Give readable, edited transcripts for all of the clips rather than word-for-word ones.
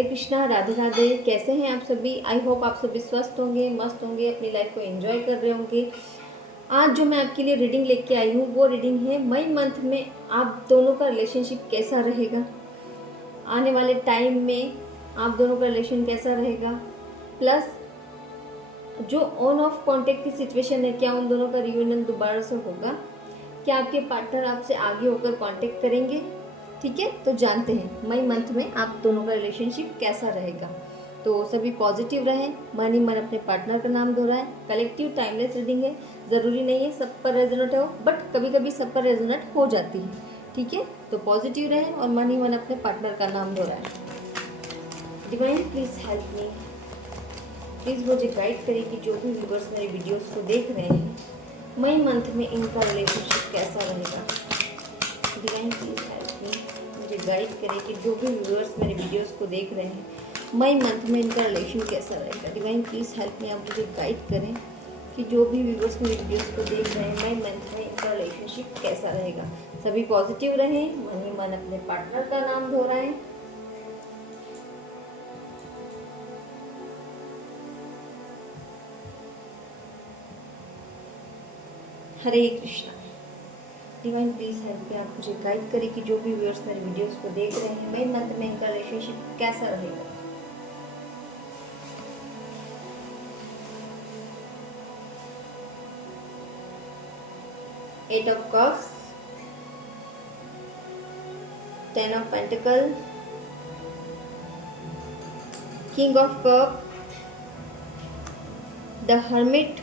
हरे कृष्णा, राधे राधे। कैसे हैं आप सभी? आई होप आप सभी स्वस्थ होंगे, मस्त होंगे, अपनी लाइफ को एंजॉय कर रहे होंगे। आज जो मैं आपके लिए रीडिंग लेके आई हूँ वो रीडिंग है मई मंथ में आप दोनों का रिलेशनशिप कैसा रहेगा, आने वाले टाइम में आप दोनों का रिलेशन कैसा रहेगा, प्लस जो ऑन ऑफ कॉन्टेक्ट की सिचुएशन है, क्या उन दोनों का रियूनियन दोबारा से होगा, क्या आपके पार्टनर आपसे आगे होकर कांटेक्ट करेंगे। ठीक है, तो जानते हैं मई मंथ में आप दोनों का रिलेशनशिप कैसा रहेगा। तो सभी पॉजिटिव रहें, मन ही मन अपने पार्टनर का नाम दोहराएं। कलेक्टिव टाइमलेस रीडिंग है, ज़रूरी नहीं है सब पर रेजोनेट हो, बट कभी कभी सब पर रेजोनेट हो जाती है। ठीक है, तो पॉजिटिव रहें और मन ही मन अपने पार्टनर का नाम दोहराएं। Divine please help me, please मुझे गाइड करें कि जो भी व्यूवर्स मेरे वीडियोस को देख रहे हैं मई मंथ में इनका रिलेशनशिप कैसा रहेगा। डिवाइन प्लीज़ हेल्प मी, मुझे गाइड करें कि जो भी व्यूअर्स मेरे वीडियोस को देख रहे हैं मई मंथ में इनका रिलेशन कैसा रहेगा। डिवाइन प्लीज़ हेल्प मी, आप मुझे गाइड करें कि जो भी व्यूअर्स मेरे वीडियोस को देख रहे हैं मई मंथ में इनका रिलेशनशिप कैसा रहेगा। सभी पॉजिटिव रहें, मन ही मन अपने पार्टनर का नाम दोहराएं। Hare Krishna. Divine please help me, आप मुझे गाइड करें कि जो भी व्यूअर्स मेरे वीडियोस को देख रहे हैं मई मंथ में इनका रिलेशनशिप कैसा रहेगा। Eight of cups, 10 of pentacle, king of cup, the hermit,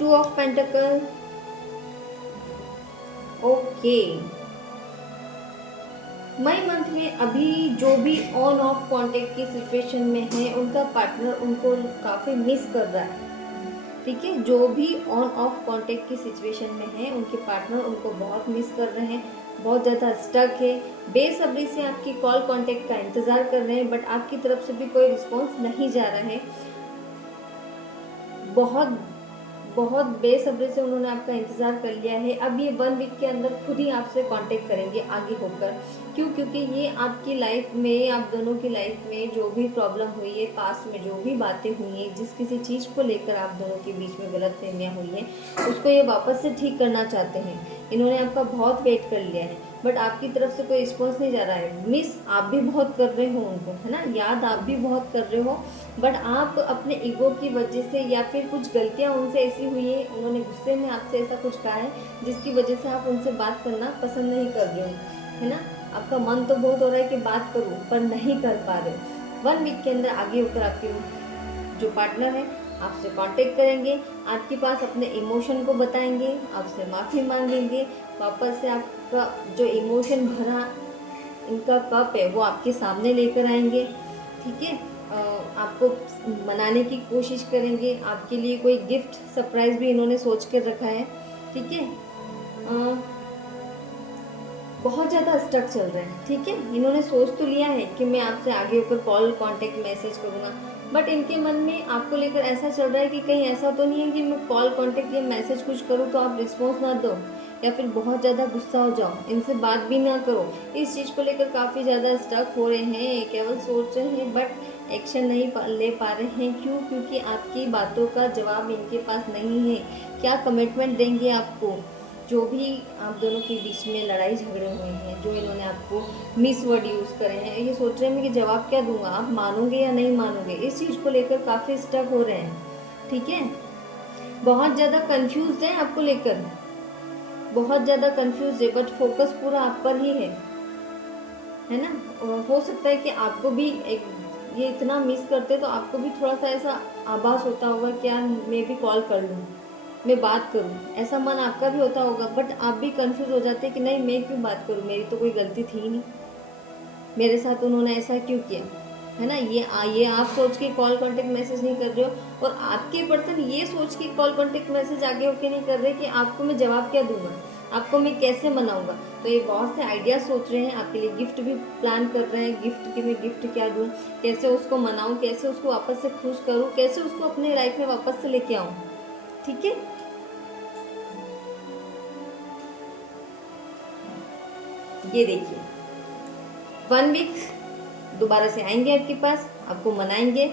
2 of pentacle. Okay, मई मंथ में अभी जो भी ऑन ऑफ कांटेक्ट की सिचुएशन में है उनका पार्टनर उनको काफ़ी मिस कर रहा है। ठीक है, जो भी ऑन ऑफ कांटेक्ट की सिचुएशन में है उनके पार्टनर उनको बहुत मिस कर रहे हैं, बहुत ज़्यादा स्टक है, बेसब्री से आपकी कॉल कांटेक्ट का इंतज़ार कर रहे हैं, बट आपकी तरफ से भी कोई रिस्पॉन्स नहीं जा रहा है। बहुत बहुत बेसब्री से उन्होंने आपका इंतज़ार कर लिया है। अब ये 1 वीक के अंदर खुद ही आपसे कांटेक्ट करेंगे आगे होकर। क्यों? क्योंकि ये आपकी लाइफ में, आप दोनों की लाइफ में जो भी प्रॉब्लम हुई है, पास्ट में जो भी बातें हुई हैं, जिस किसी चीज़ को लेकर आप दोनों के बीच में गलतफहमियां हुई हैं, उसको ये वापस से ठीक करना चाहते हैं। इन्होंने आपका बहुत वेट कर लिया है, बट आपकी तरफ से कोई रिस्पॉन्स नहीं जा रहा है। मिस आप भी बहुत कर रहे हो उनको, है ना, याद आप भी बहुत कर रहे हो, बट आप अपने ईगो की वजह से या फिर कुछ गलतियां उनसे ऐसी हुई है, उन्होंने गुस्से में आपसे ऐसा कुछ कहा है जिसकी वजह से आप उनसे बात करना पसंद नहीं कर रहे हो, है ना। आपका मन तो बहुत हो रहा है कि बात करूं पर नहीं कर पा रहे हो। 1 वीक के अंदर आगे होकर आपके जो पार्टनर है आपसे कांटेक्ट करेंगे, आपके पास अपने इमोशन को बताएंगे, आपसे माफ़ी मांगेंगे, वापस से आपका जो इमोशन भरा इनका कप है वो आपके सामने लेकर आएंगे। ठीक है, आपको मनाने की कोशिश करेंगे, आपके लिए कोई गिफ्ट सरप्राइज भी इन्होंने सोच कर रखा है। ठीक है, बहुत ज़्यादा स्टक चल रहे हैं। ठीक है, इन्होंने सोच तो लिया है कि मैं आपसे आगे होकर कॉल कांटेक्ट मैसेज करूँगा, बट इनके मन में आपको लेकर ऐसा चल रहा है कि कहीं ऐसा तो नहीं है कि मैं कॉल कांटेक्ट या मैसेज कुछ करूँ तो आप रिस्पॉन्स ना दो, या फिर बहुत ज़्यादा गुस्सा हो जाओ, इनसे बात भी ना करो। इस चीज़ को लेकर काफ़ी ज़्यादा स्टक हो रहे हैं, केवल सोच रहे हैं बट एक्शन नहीं ले पा रहे हैं। क्यों? क्योंकि आपकी बातों का जवाब इनके पास नहीं है। क्या कमिटमेंट देंगे आपको? जो भी आप दोनों के बीच में लड़ाई झगड़े हुए हैं, जो इन्होंने आपको मिस वर्ड यूज़ करे हैं, ये सोच रहे हैं कि जवाब क्या दूंगा, आप मानोगे या नहीं मानोगे। इस चीज़ को लेकर काफ़ी स्टक हो रहे हैं। ठीक है, बहुत ज़्यादा कंफ्यूज हैं आपको लेकर, बहुत ज़्यादा कंफ्यूज है, बट फोकस पूरा आप पर ही है ना। और हो सकता है कि आपको भी एक ये इतना मिस करते तो आपको भी थोड़ा सा ऐसा आभास होता होगा क्या मैं भी कॉल कर लूँ, मैं बात करूँ, ऐसा मन आपका भी होता होगा, बट आप भी कंफ्यूज हो जाते हैं कि नहीं मैं क्यों बात करूँ, मेरी तो कोई गलती थी ही नहीं, मेरे साथ उन्होंने ऐसा क्यों किया, है ना। ये आप सोच के कॉल कांटेक्ट मैसेज नहीं कर रहे हो, और आपके पर्सन ये सोच के कॉल कांटेक्ट मैसेज आगे होके नहीं कर रहे कि आपको मैं जवाब क्या दूंगा, आपको मैं कैसे मनाऊंगा। तो ये बहुत से आइडिया सोच रहे हैं, आपके लिए गिफ्ट भी प्लान कर रहे हैं, गिफ्ट की मैं गिफ्ट क्या दूँ, कैसे उसको मनाऊँ, कैसे उसको वापस से खुश करूँ, कैसे उसको अपने लाइफ में वापस से लेके आऊँ। ठीक है, ये देखिए 1 वीक दोबारा से आएंगे आपके पास, आपको मनाएंगे,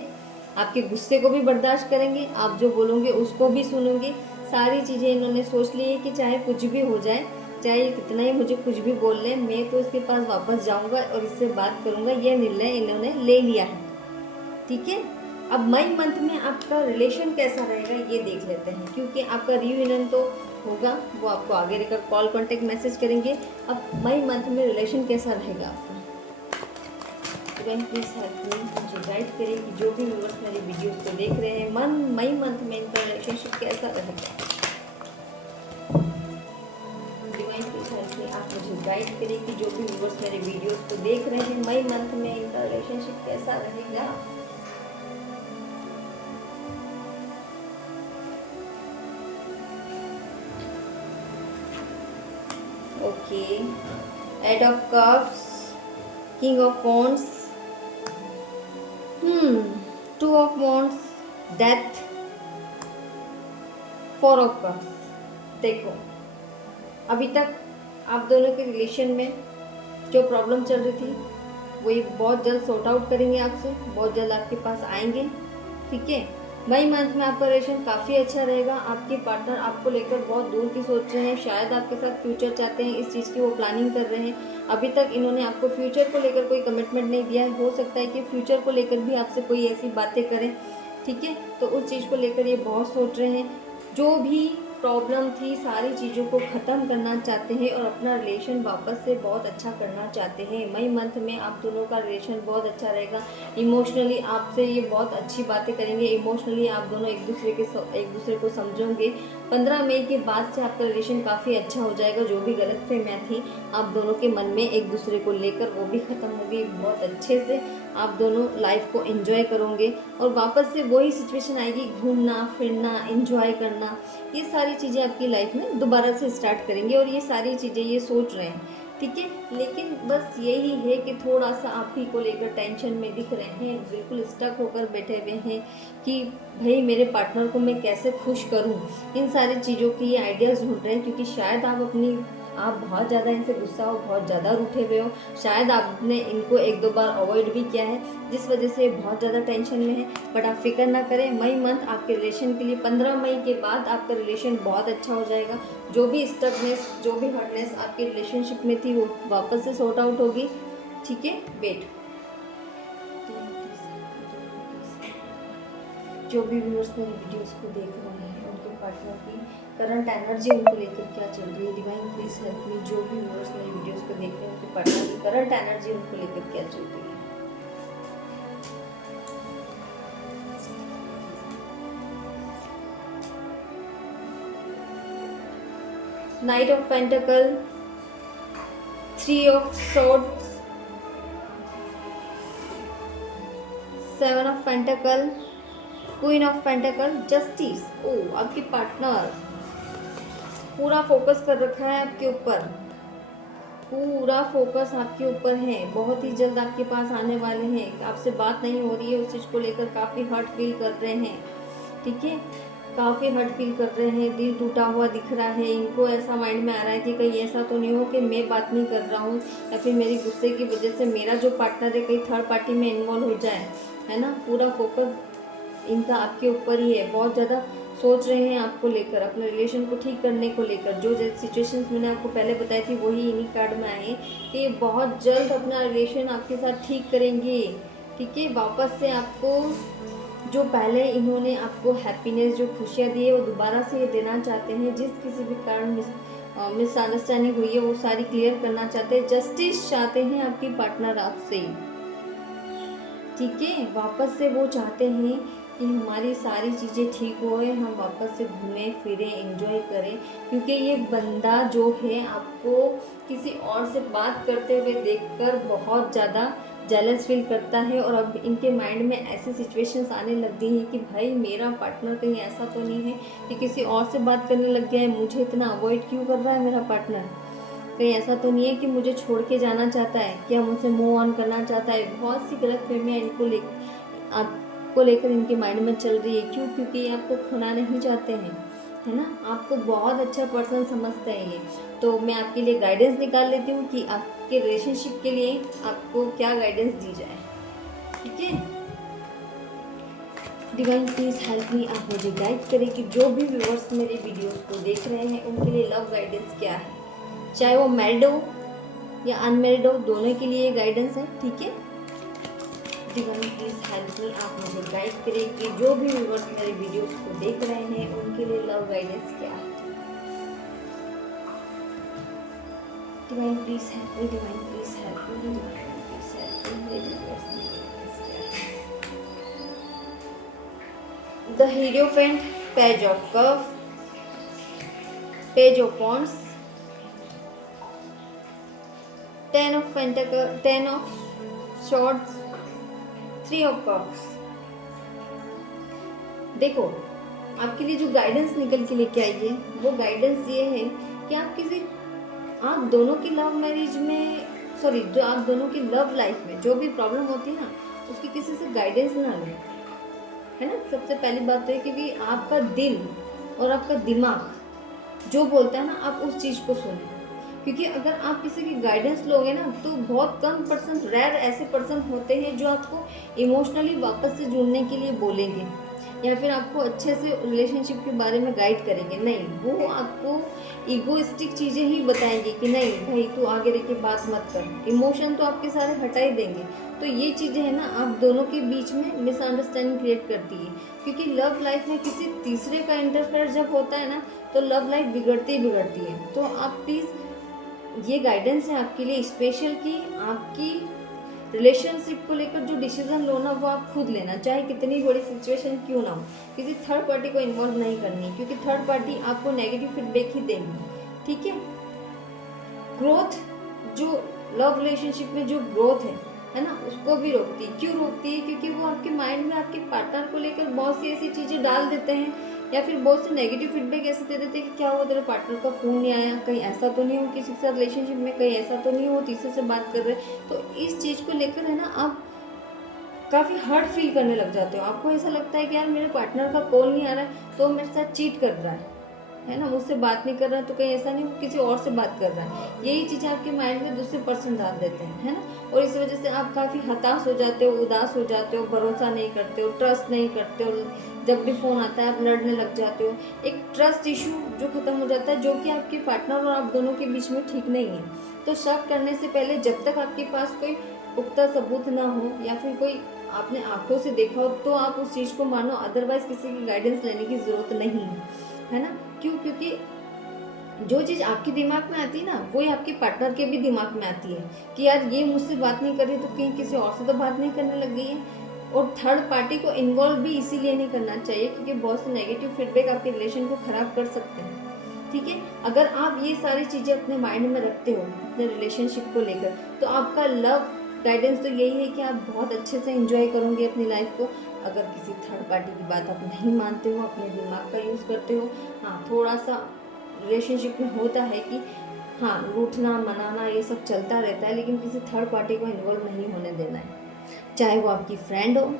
आपके गुस्से को भी बर्दाश्त करेंगे, आप जो बोलोगे उसको भी सुनोगे। सारी चीज़ें इन्होंने सोच ली है कि चाहे कुछ भी हो जाए, चाहे कितना ही मुझे कुछ भी बोल ले, मैं तो इसके पास वापस जाऊंगा और इससे बात करूंगा, ये निर्णय इन्होंने ले लिया है। ठीक है, अब मई मंथ में आपका रिलेशन कैसा रहेगा ये देख लेते हैं, क्योंकि आपका रियूनियन तो होगा, वो आपको आगे लेकर कॉल कॉन्टेक्ट मैसेज करेंगे। अब मई मंथ में रिलेशन कैसा रहेगा आपका, प्लीज़ हेल्प मी, मुझे गाइड करिए कि जो भी व्यूअर्स मेरी वीडियोस को देख रहे हैं मई मंथ में इनका रिलेशनशिप कैसा रहेगा। डिवाइन प्लीज़ हेल्प मी, आप मुझे गाइड करिए कि जो भी व्यूअर्स मेरे वीडियोस को देख रहे हैं मई मंथ में इनका रिलेशनशिप कैसा रहेगा। Okay, eight of cups, king of wands, 2 of wands, death, 4 of cups. देखो, अभी तक आप दोनों के रिलेशन में जो प्रॉब्लम चल रही थी वो ये बहुत जल्द सॉर्ट आउट करेंगे आपसे, बहुत जल्द आपके पास आएंगे। ठीक है, मई मंथ में आपका रिलेशन काफ़ी अच्छा रहेगा। आपके पार्टनर आपको लेकर बहुत दूर की सोच रहे हैं, शायद आपके साथ फ्यूचर चाहते हैं, इस चीज़ की वो प्लानिंग कर रहे हैं। अभी तक इन्होंने आपको फ्यूचर को लेकर कोई कमिटमेंट नहीं दिया है, हो सकता है कि फ्यूचर को लेकर भी आपसे कोई ऐसी बातें करें। ठीक है, तो उस चीज़ को लेकर ये बहुत सोच रहे हैं। जो भी प्रॉब्लम थी सारी चीज़ों को ख़त्म करना चाहते हैं और अपना रिलेशन वापस से बहुत अच्छा करना चाहते हैं। मई मंथ में आप दोनों का रिलेशन बहुत अच्छा रहेगा। इमोशनली आपसे ये बहुत अच्छी बातें करेंगे, इमोशनली आप दोनों एक दूसरे को समझोगे। 15 मई के बाद से आपका रिलेशन काफ़ी अच्छा हो जाएगा। जो भी गलतफहमियां थी आप दोनों के मन में एक दूसरे को लेकर, वो भी ख़त्म होगी। बहुत अच्छे से आप दोनों लाइफ को एंजॉय करोगे और वापस से वही सिचुएशन आएगी, घूमना फिरना एंजॉय करना, ये सारी चीज़ें आपकी लाइफ में दोबारा से स्टार्ट करेंगे और ये सारी चीज़ें ये सोच रहे हैं। ठीक है, लेकिन बस यही है कि थोड़ा सा आप ही को लेकर टेंशन में दिख रहे हैं, बिल्कुल स्टक होकर बैठे हुए हैं कि भाई मेरे पार्टनर को मैं कैसे खुश करूं। इन सारी चीज़ों की ये आइडियाज़ ढूंढ रहे हैं, क्योंकि शायद आप बहुत ज़्यादा इनसे गुस्सा हो, बहुत ज़्यादा रूठे हुए हो, शायद आपने इनको 1-2 बार अवॉइड भी किया है, जिस वजह से बहुत ज़्यादा टेंशन में है। बट आप फिक्र ना करें, मई मंथ आपके रिलेशन के लिए 15 मई के बाद आपका रिलेशन बहुत अच्छा हो जाएगा। जो भी स्टकनेस, जो भी हर्टनेस आपके रिलेशनशिप में थी वो वापस से सॉर्ट आउट होगी। ठीक है, वेट, जो भी व्यूअर्स मेरी वीडियोस को देख रहे हैं उनके पार्टनर की करंट एनर्जी उनको लेकर क्या चल रही है, डिवाइन प्लीज हेल्प मी। जो भी व्यूअर्स मेरी वीडियोस को देख रहे हैं उनके पार्टनर की करंट एनर्जी उनको लेकर क्या चल रही है। Knight of pentacle, 3 of swords, 7 of pentacle, queen of pentacle, justice. ओ, आपकी पार्टनर पूरा फोकस कर रखा है आपके ऊपर, पूरा फोकस आपके ऊपर है। बहुत ही जल्द आपके पास आने वाले हैं। आपसे बात नहीं हो रही है, उस चीज़ को लेकर काफ़ी हर्ट फील कर रहे हैं। ठीक है, काफ़ी हर्ट फील कर रहे हैं, दिल टूटा हुआ दिख रहा है। इनको ऐसा माइंड में आ रहा है कि कहीं ऐसा तो नहीं हो कि मैं बात नहीं कर रहा हूँ या फिर मेरी गुस्से की वजह से मेरा जो पार्टनर है कहीं थर्ड पार्टी में इन्वॉल्व हो जाए, है ना। पूरा फोकस इनका आपके ऊपर ही है। बहुत ज़्यादा सोच रहे हैं आपको लेकर, अपने रिलेशन को ठीक करने को लेकर। जो सिचुएशंस मैंने आपको पहले बताई थी वही इन्हीं कार्ड में आए कि ये बहुत जल्द अपना रिलेशन आपके साथ ठीक करेंगे। ठीक है, वापस से आपको जो पहले इन्होंने आपको हैप्पीनेस, जो खुशियाँ दी है वो दोबारा से ये देना चाहते हैं। जिस किसी भी कारण मिसअंडरस्टैंडिंग हुई है वो सारी क्लियर करना चाहते हैं। जस्टिस चाहते हैं आपकी पार्टनर आपसे। ठीक है, वापस से वो चाहते हैं कि हमारी सारी चीज़ें ठीक होए, हम वापस से घूमें फिरें एंजॉय करें। क्योंकि ये बंदा जो है आपको किसी और से बात करते हुए देखकर बहुत ज़्यादा जेलस फील करता है और अब इनके माइंड में ऐसी सिचुएशंस आने लग गई हैं कि भाई मेरा पार्टनर कहीं ऐसा तो नहीं है कि किसी और से बात करने लग गया है, मुझे इतना अवॉइड क्यों कर रहा है मेरा पार्टनर, कहीं ऐसा तो नहीं है कि मुझे छोड़ के जाना चाहता है, क्या मुझसे मूव ऑन करना चाहता है। बहुत सी गलतफहमियां आपको लेकर इनके माइंड में चल रही है। क्यों? क्योंकि ये आपको खोना नहीं चाहते हैं। है ना, आपको बहुत अच्छा पर्सन समझते हैं ये। तो मैं आपके लिए गाइडेंस निकाल लेती हूँ कि आपके रिलेशनशिप के लिए आपको क्या गाइडेंस दी जाए। ठीक है, डिवाइन प्लीज हेल्प मी, आप मुझे गाइड करें कि जो भी व्यूअर्स मेरे वीडियोस को देख रहे हैं उनके लिए लव गाइडेंस क्या है, चाहे वो मैरिड हो या अनमैरिड हो, दोनों के लिए गाइडेंस है। ठीक है, डिवाइन प्लीज हेल्प मी, आप मुझे गाइड करें कि जो भी व्यूअर्स मेरे वीडियोस को देख रहे हैं उनके लिए लव गाइडेंस क्या है। Divine please help me, divine please help me, divine please help me, मेरे व्यूअर्स के लिए guidance क्या है। The Hierophant, Page of Cups, Page of Wands, Ten of Pentacles, Ten of Swords, Three of Cups। देखो, आपके लिए जो guidance निकल के लेके आई है वो गाइडेंस ये है कि आप दोनों की लव मैरिज में, सॉरी, जो आप दोनों की लव लाइफ में जो भी प्रॉब्लम होती है ना, उसकी किसी से गाइडेंस ना लें, है ना। सबसे पहली बात तो है क्योंकि आपका दिल और आपका दिमाग जो बोलता है ना, आप उस चीज़ को सुने। क्योंकि अगर आप किसी की गाइडेंस लोगे ना, तो बहुत कम परसेंट, रेयर ऐसे पर्सन होते हैं जो आपको इमोशनली वापस से जुड़ने के लिए बोलेंगे या फिर आपको अच्छे से रिलेशनशिप के बारे में गाइड करेंगे। नहीं, वो आपको ईगोइस्टिक चीज़ें ही बताएंगे कि नहीं भाई तू आगे रह के बात मत कर, इमोशन तो आपके सारे हटा ही देंगे। तो ये चीज़ें हैं ना, आप दोनों के बीच में मिसअंडरस्टैंडिंग क्रिएट करती है। क्योंकि लव लाइफ में किसी तीसरे का इंटरफेयर जब होता है ना, तो लव लाइफ बिगड़ती ही बिगड़ती है। तो आप प्लीज़, ये गाइडेंस है आपके लिए स्पेशल कि आपकी रिलेशनशिप को लेकर जो डिसीजन लो ना, वो आप खुद लेना, चाहे कितनी बड़ी सिचुएशन क्यों ना हो। किसी थर्ड पार्टी को इन्वॉल्व नहीं करनी, क्योंकि थर्ड पार्टी आपको नेगेटिव फीडबैक ही देंगी। ठीक है, ग्रोथ, जो लव रिलेशनशिप में जो ग्रोथ है ना, उसको भी रोकती है। क्यों रोकती है? क्योंकि वो आपके माइंड में आपके पार्टनर को लेकर बहुत सी ऐसी चीज़ें डाल देते हैं या फिर बहुत से नेगेटिव फीडबैक ऐसे दे देते हैं कि क्या हुआ तेरे पार्टनर का फ़ोन नहीं आया, कहीं ऐसा तो नहीं हो किसी के साथ रिलेशनशिप में, कहीं ऐसा तो नहीं हो तीसरे से बात कर रहे। तो इस चीज़ को लेकर है ना, आप काफ़ी हर्ट फील करने लग जाते हो। आपको ऐसा लगता है कि यार मेरे पार्टनर का कॉल नहीं आ रहा है तो मेरे साथ चीट कर रहा है ना, मुझसे बात नहीं कर रहा है, तो कहीं ऐसा नहीं वो किसी और से बात कर रहा है। यही चीज़ें आपके माइंड में दूसरे पर्सन डाल देते हैं, है ना। और इस वजह से आप काफ़ी हताश हो जाते हो, उदास हो जाते हो, भरोसा नहीं करते हो, ट्रस्ट नहीं करते हो। जब भी फ़ोन आता है आप लड़ने लग जाते हो। एक ट्रस्ट इशू जो ख़त्म हो जाता है, जो कि आपके पार्टनर और आप दोनों के बीच में ठीक नहीं है। तो शक करने से पहले जब तक आपके पास कोई पुख्ता सबूत ना हो या फिर कोई आपने आंखों से देखा हो, तो आप उस चीज़ को मानो। अदरवाइज़ किसी की गाइडेंस लेने की ज़रूरत नहीं है ना। क्यों? क्योंकि जो चीज़ आपके दिमाग में आती है ना, वही आपके पार्टनर के भी दिमाग में आती है कि यार ये मुझसे बात नहीं कर रही तो कहीं किसी और से तो बात नहीं करने लग गई है। और थर्ड पार्टी को इन्वॉल्व भी इसीलिए नहीं करना चाहिए क्योंकि बहुत से नेगेटिव फीडबैक आपके रिलेशन को ख़राब कर सकते हैं। ठीक है, अगर आप ये सारी चीज़ें अपने माइंड में रखते हो अपने रिलेशनशिप को लेकर, तो आपका लव गाइडेंस तो यही है कि आप बहुत अच्छे से एंजॉय करोगे अपनी लाइफ को। अगर किसी थर्ड पार्टी की बात आप नहीं मानते हो, अपने दिमाग का यूज़ करते हो, हाँ थोड़ा सा रिलेशनशिप में होता है कि हाँ रूठना मनाना ये सब चलता रहता है, लेकिन किसी थर्ड पार्टी को इन्वॉल्व नहीं होने देना है। चाहे वो आपकी फ्रेंड हो,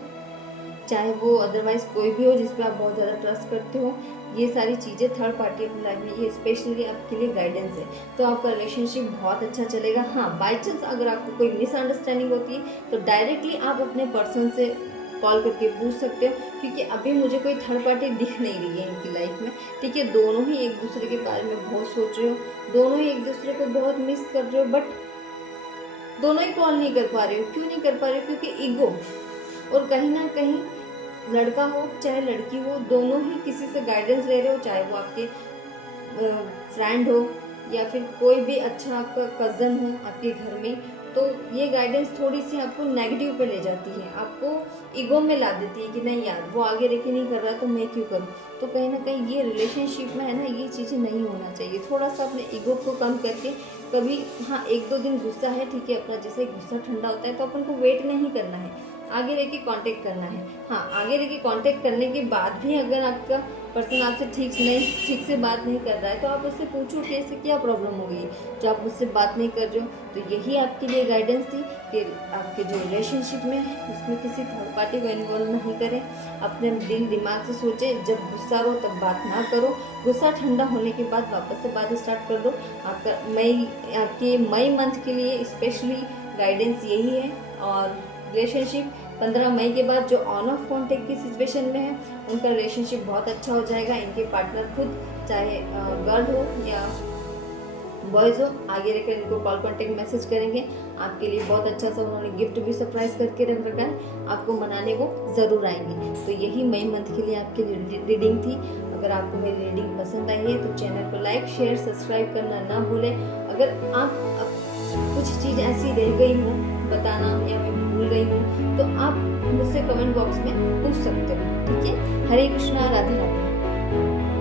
चाहे वो अदरवाइज़ कोई भी हो जिस पर आप बहुत ज़्यादा ट्रस्ट करते हो, ये सारी चीज़ें थर्ड पार्टी अपनी लाइफ में, ये स्पेशली आपके लिए गाइडेंस है। तो आपका रिलेशनशिप बहुत अच्छा चलेगा। हाँ, बाई चांस अगर आपको कोई मिसअंडरस्टैंडिंग होती है तो डायरेक्टली आप अपने पर्सन से कॉल करके पूछ सकते हो, क्योंकि अभी मुझे कोई थर्ड पार्टी दिख नहीं रही है इनकी लाइफ में। ठीक है, दोनों ही एक दूसरे के बारे में बहुत सोच रहे हो, दोनों ही एक दूसरे को बहुत मिस कर रहे हो, बट दोनों ही कॉल नहीं कर पा रहे हो। क्यों नहीं कर पा रहे हो? क्योंकि ईगो, और कहीं ना कहीं लड़का हो चाहे लड़की हो, दोनों ही किसी से गाइडेंस ले रहे हो, चाहे वो आपके फ्रेंड हो या फिर कोई भी अच्छा आपका कज़न हो आपके घर में। तो ये गाइडेंस थोड़ी सी आपको नेगेटिव पे ले जाती है, आपको ईगो में ला देती है कि नहीं यार वो आगे रह के नहीं कर रहा तो मैं क्यों करूँ। तो कहीं ना कहीं ये रिलेशनशिप में है ना, ये चीज़ें नहीं होना चाहिए। थोड़ा सा अपने ईगो को कम करके कभी हाँ 1-2 दिन गुस्सा है ठीक है, अपना जैसे गुस्सा ठंडा होता है तो अपन को वेट नहीं करना है, आगे रह के कांटेक्ट करना है। हाँ, आगे रह के कांटेक्ट करने के बाद भी अगर आपका पर्सन आपसे ठीक से बात नहीं कर रहा है तो आप उससे पूछो कि ऐसे क्या प्रॉब्लम हो गई है जो आप मुझसे बात नहीं कर रहे हो। तो यही आपके लिए गाइडेंस थी कि आपके जो रिलेशनशिप में है उसमें किसी थर्ड पार्टी को इन्वॉल्व नहीं करें। अपने दिमाग से सोचें, जब गुस्सा हो तब बात ना करो, गुस्सा ठंडा होने के बाद वापस से बात स्टार्ट कर दो। आपके मई मंथ के लिए स्पेशली गाइडेंस यही है। और रिलेशनशिप 15 मई के बाद जो ऑन ऑफ कॉन्टेक्ट की सिचुएशन में है उनका रिलेशनशिप बहुत अच्छा हो जाएगा। इनके पार्टनर खुद चाहे गर्ल हो या बॉयज़ हो, आगे रहकर इनको कॉल कॉन्टेक्ट मैसेज करेंगे। आपके लिए बहुत अच्छा सा उन्होंने गिफ्ट भी सरप्राइज करके रख रखा है, आपको मनाने वो ज़रूर आएंगे। तो यही मई मंथ के लिए आपकी रीडिंग थी। अगर आपको मेरी रीडिंग पसंद आई है तो चैनल को लाइक शेयर सब्सक्राइब करना ना भूलें। अगर आप कुछ चीज़ ऐसी रह गई हो बताना या मैं भूल गई हूँ तो आप मुझसे कमेंट बॉक्स में पूछ सकते हो। ठीक है, हरे कृष्णा, राधे राधे।